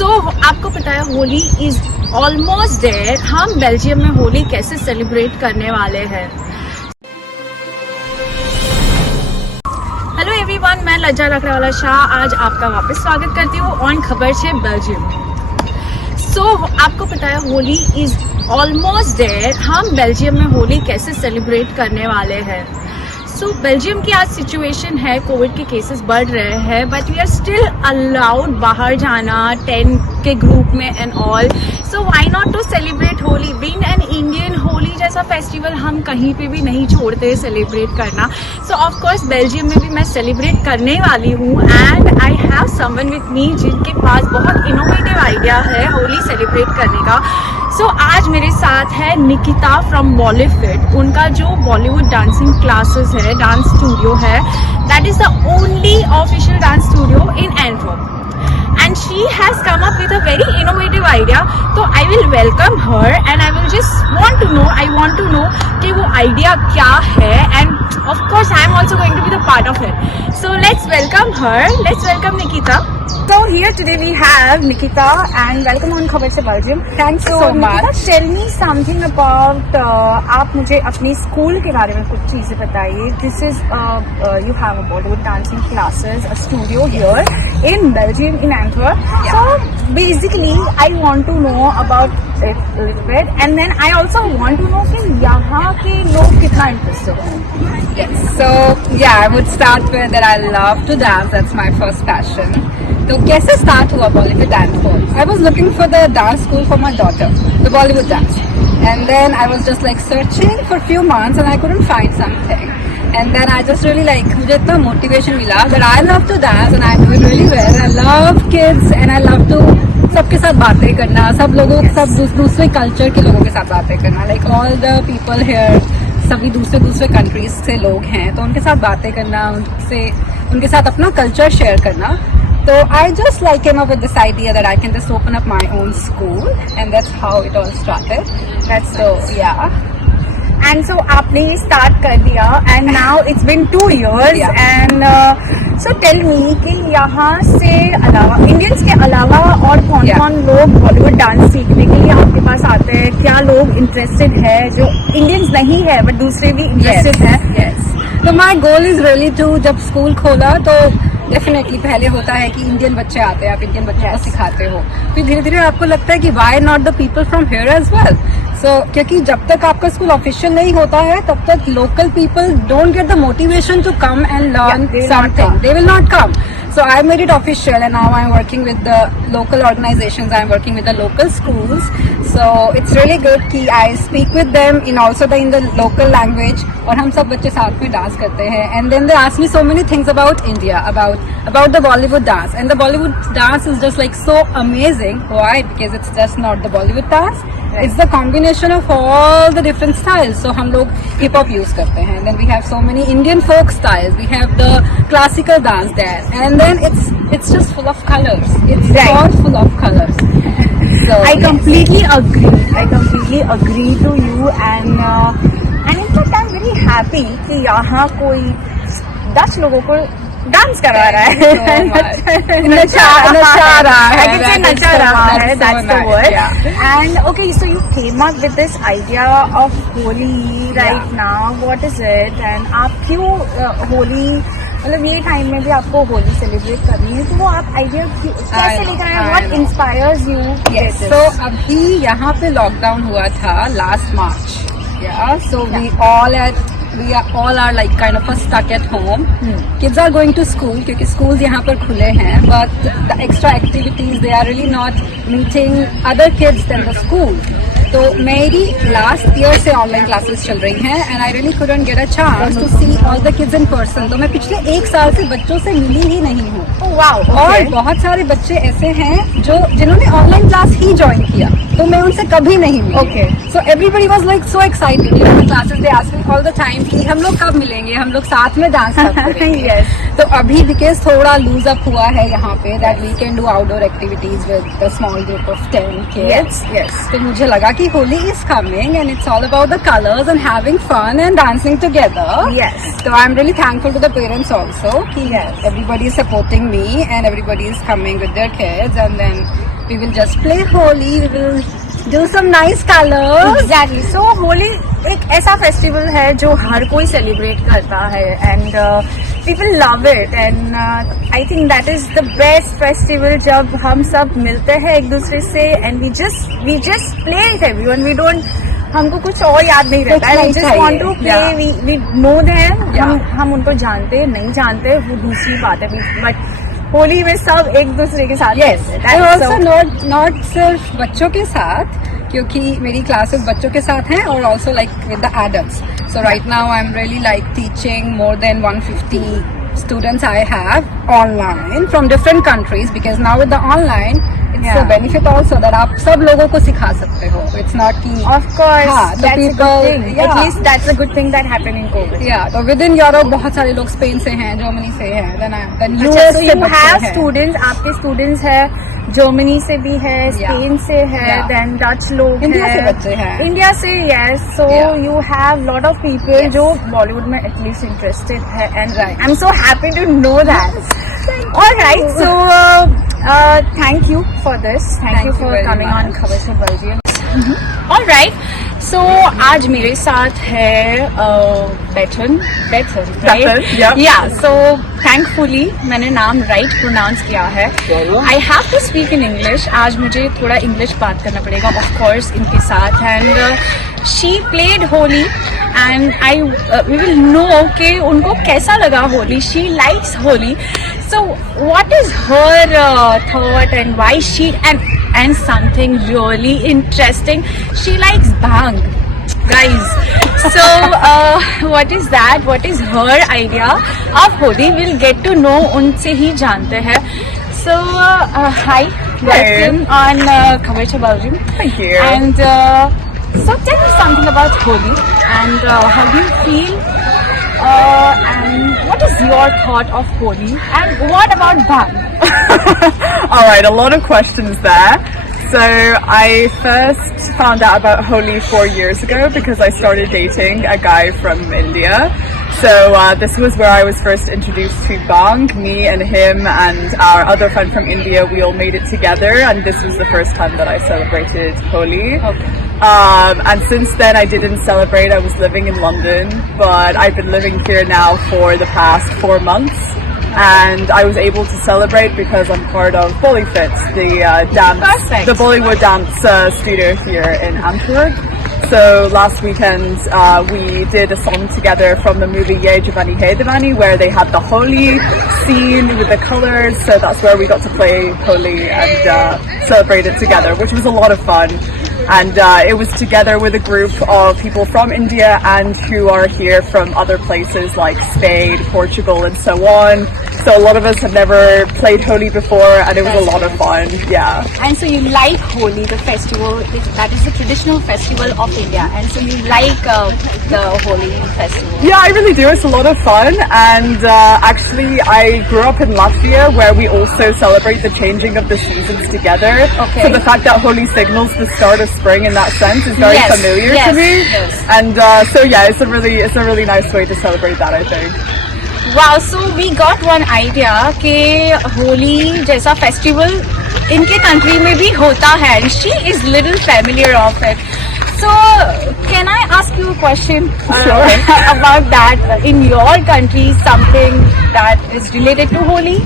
आपको पता है होली इज ऑलमोस्ट देयर। हम बेल्जियम में होली कैसे सेलिब्रेट करने वाले हैं। हेलो एवरीवन, मैं लज्जा लकड़ावाला शाह आज आपका वापस स्वागत करती हूँ ऑन खबर से बेल्जियम। आपको पता है होली इज ऑलमोस्ट देयर। हम बेल्जियम में होली कैसे सेलिब्रेट करने वाले हैं। बेल्जियम की आज सिचुएशन है, कोविड के केसेस बढ़ रहे हैं, but we are still allowed बाहर जाना 10 के ग्रुप में and all. So why not to celebrate Holi. Being an Indian, Holi जैसा फेस्टिवल हम कहीं पे भी नहीं छोड़ते सेलिब्रेट करना। सो ऑफ कोर्स बेल्जियम में भी मैं सेलिब्रेट करने वाली हूँ and I have someone with me जिनके पास बहुत इनोवेटिव आइडिया है होली सेलिब्रेट करने का। आज मेरे साथ है निकिता फ्रॉम बॉलीफिट। उनका जो बॉलीवुड डांसिंग क्लासेस है, डांस स्टूडियो है, that is the only official dance studio in Antwerp and she has come up with a very innovative idea. तो I will welcome her and I will just want to know कि वो idea क्या है and of course I am also going to be the part of it. So let's welcome her, let's welcome Nikita. So here today we have Nikita and welcome on खबर से Belgium. Thanks so much. Nikita, tell me something about आप मुझे अपनी school के बारे में कुछ चीजें बताइए। This is you have a Bollywood dancing classes, a studio here in Belgium in Antwerp. Yeah. So basically I want to know about it a little bit and then I also want to know कि यहाँ के लोग कितना interested हैं। Yes. So yeah, I would start with that I love to dance. That's my first passion. तो कैसे start हुआ Bollywood dance school? I was looking for the dance school for my daughter, the Bollywood dance, and then I was just like searching for few months and I couldn't find something, and then I just really like मुझे इतना motivation मिला that I love to dance and I do it really well. I love kids and I love to सबके साथ बातें करना, सब लोगों सब दूसरे कल्चर के लोगों के साथ बातें करना, like all the people here सभी दूसरे कंट्रीज से लोग हैं, तो उनके साथ बातें करना, उनके साथ अपना कल्चर शेयर करना। So I just like came up with this idea that I can just open up my own school and that's how it all started. That's so yeah. And so आपने ये start कर दिया and now it's been 2 years. Yeah. And so tell me कि यहाँ से अलावा Indians के अलावा और कौन-कौन लोग बॉलीवुड डांस सीखने के लिए आपके पास आते हैं? क्या लोग इंटरेस्टेड है जो इंडियंस नहीं है बट दूसरे भी इंटरेस्टेड है? Yes. तो my goal is really to जब स्कूल खोला तो डेफिनेटली पहले होता है कि इंडियन बच्चे आते हैं, आप इंडियन बच्चों को सिखाते हो, फिर धीरे धीरे आपको लगता है कि why not the people from here as well. So क्योंकि जब तक आपका स्कूल ऑफिशियल नहीं होता है तब तक local people don't get the motivation to come and learn something, they will not come. So I made it official and now I'm working with the local organizations, I'm working with the local schools. So it's really good कि I speak with them in also in the local language और हम सब बच्चे साथ में dance करते हैं। And then they ask me so many things about India, about the Bollywood dance, and the Bollywood dance is just like so amazing. Why? Because it's just not the Bollywood dance. Right. It's the combination of all the different styles. So हम लोग hip hop use करते हैं, then we have so many Indian folk styles, we have the classical dance there, and then it's just full of colors. It's all full of colors. So I completely agree to you and in fact I'm very happy कि यहाँ कोई 10 लोगों को dance करा रहा है, नचा रहा है, that's the word. And okay, so you came up with this idea of Holi right now. What is it? And आप क्यों होली, मतलब ये टाइम में भी आपको होली सेलिब्रेट करनी है, तो वो आप आइडिया कैसे लेकर आए? What inspires you? Yes. So अभी यहाँ पे लॉकडाउन हुआ था last March. Yeah. So we all are like kind of stuck at home. Kids are going to school क्योंकि schools यहाँ पर खुले हैं, but the extra activities they are really not meeting other kids than the school. तो मेरी last year से online classes चल रही हैं and I really couldn't get a chance to see all the kids in person. तो मैं पिछले 1 साल से बच्चों से मिली ही नहीं हूँ। और बहुत सारे बच्चे ऐसे हैं जिन्होंने ऑनलाइन क्लास ही ज्वाइन किया, तो मैं उनसे कभी नहीं मिली। So everybody was like so excited classes, they asking all the time कि हम लोग कब मिलेंगे, हम लोग साथ में डांस करेंगे। तो अभी बिकॉज थोड़ा लूज अप हुआ है यहाँ पे that we can do outdoor activities with a small group of 10 kids. तो मुझे लगा कि Holi is coming and it's all about the colours and having fun and dancing together. तो I am really thankful to the parents also कि everybody is supporting me and everybody is coming with their kids, and then We will just play Holi. We will do some nice colors. Exactly so Holi एक ऐसा festival है जो हर कोई celebrate करता है and people love it and I think that is the best festival जब हम सब मिलते हैं एक दूसरे से and we just play it everyone we don't हमको कुछ और याद नहीं रहता है we just want to play we know them हम उनको जानते नहीं जानते वो दूसरी बात है बट होली में सब एक दूसरे के साथ Yes, and also not सिर्फ बच्चों के साथ, क्योंकि मेरी क्लासेस बच्चों के साथ हैं और also like with the adults. So right now I'm really like teaching more than 150 students I have online from different countries because now with the online it's a benefit also that आप सब लोगों को सिखा सकते हो. It's not कि Of course, हाँ, the that's people, a good thing. At least that's a good thing that happened in COVID. yeah, तो within Europe बहुत सारे लोग स्पेन से हैं, जर्मनी से हैं, then अच्छा, US so से you बच्चे have हैं. students, आपके स्टूडेंट्स है जर्मनी से भी है स्पेन से है Yeah. देन डच लोग इंडिया हैं से बच्चे हैं. इंडिया से yes so Yeah. You have lot of people Yes. जो बॉलीवुड में एटलीस्ट इंटरेस्टेड है and Right. I am so happy to know that alright so thank you for this thank Thank you you for very coming on much. खबर से Belgium alright so आज मेरे साथ है बेथन Bethan, yeah. या so thankfully मैंने नाम राइट प्रोनाउंस किया है I have to speak in English आज मुझे थोड़ा इंग्लिश बात करना पड़ेगा ऑफ कोर्स इनके साथ and she played Holi and I we will know कि उनको कैसा लगा Holi she likes Holi so what is her thought and why she and something really interesting she likes bhang guys so what is that what is her idea of holi we'll get to know unse hi jante hain so hi welcome on Khabar Se Belgium Thank you. and so tell me something about holi and how do you feel and what is your thought of holi and what about bhang All right, a lot of questions there. So I first found out about Holi 4 years ago because I started dating a guy from India. So this was where I was first introduced to Bang. Me and him and our other friend from India, we all made it together, and this was the first time that I celebrated Holi. Okay. And since then I didn't celebrate. I was living in London, but I've been living here now for the past 4 months. And I was able to celebrate because I'm part of Bollyfit, the dance, Perfect. the Bollywood dance studio here in Antwerp. So last weekend we did a song together from the movie Ye Javani Hai Diwani, where they had the Holi scene with the colors. So that's where we got to play Holi and celebrate it together, which was a lot of fun. And it was together with a group of people from India and who are here from other places like Spain, Portugal, and so on. So a lot of us have never played Holi before, and it was a lot of fun. Yeah. and so you like holi the festival that is the traditional festival of India and so you like the holi festival Yeah, I really do. It's a lot of fun. And actually, I grew up in Latvia, where we also celebrate the changing of the seasons together. Okay. So the fact that Holi signals the start of spring in that sense is very Yes, familiar yes, to me. yes. And so yeah, it's a really nice way to celebrate that, I think. wow so we got one idea कि होली जैसा festival इनके country में भी होता है and she is little familiar of it so can I ask you a question Sure. about that in your country something that is related to holi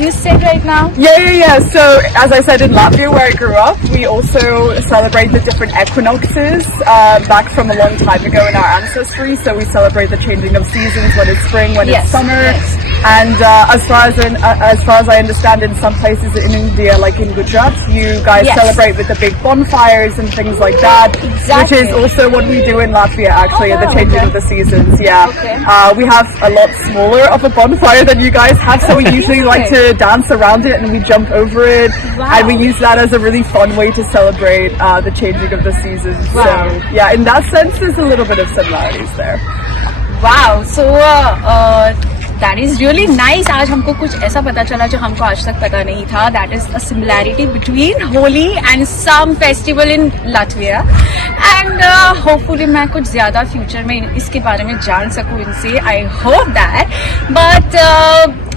you said right now Yeah. So, as I said, in Latvia, where I grew up, we also celebrate the different equinoxes back from a long time ago in our ancestry. So we celebrate the changing of seasons, when it's spring, when Yes, it's summer. yes. And as far as I understand, in some places in India, like in Gujarat, you guys Yes. celebrate with the big bonfires and things like that, Exactly. which is also what we do in Latvia, actually, at the wow, changing okay. of the seasons. Yeah. Okay. We have a lot smaller of a bonfire than you guys have, so we usually like to dance around it and we jump over it, Wow. and we use that as a really fun way to celebrate the changing of the seasons. Wow. So yeah, in that sense, there's a little bit of similarities there. wow so that is really nice आज हमको कुछ ऐसा पता चला जो हमको आज तक पता नहीं था that is a similarity between Holi and some festival in Latvia and hopefully मैं कुछ ज़्यादा फ्यूचर में इसके बारे में जान सकूँ इनसे I hope that but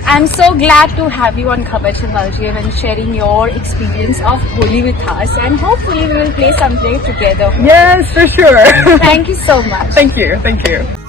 I'm so glad to have you on Khabar Se Belgium and sharing your experience of Holi with us, and hopefully we will play someday together. Yes, for sure. Thank you so much. Thank you.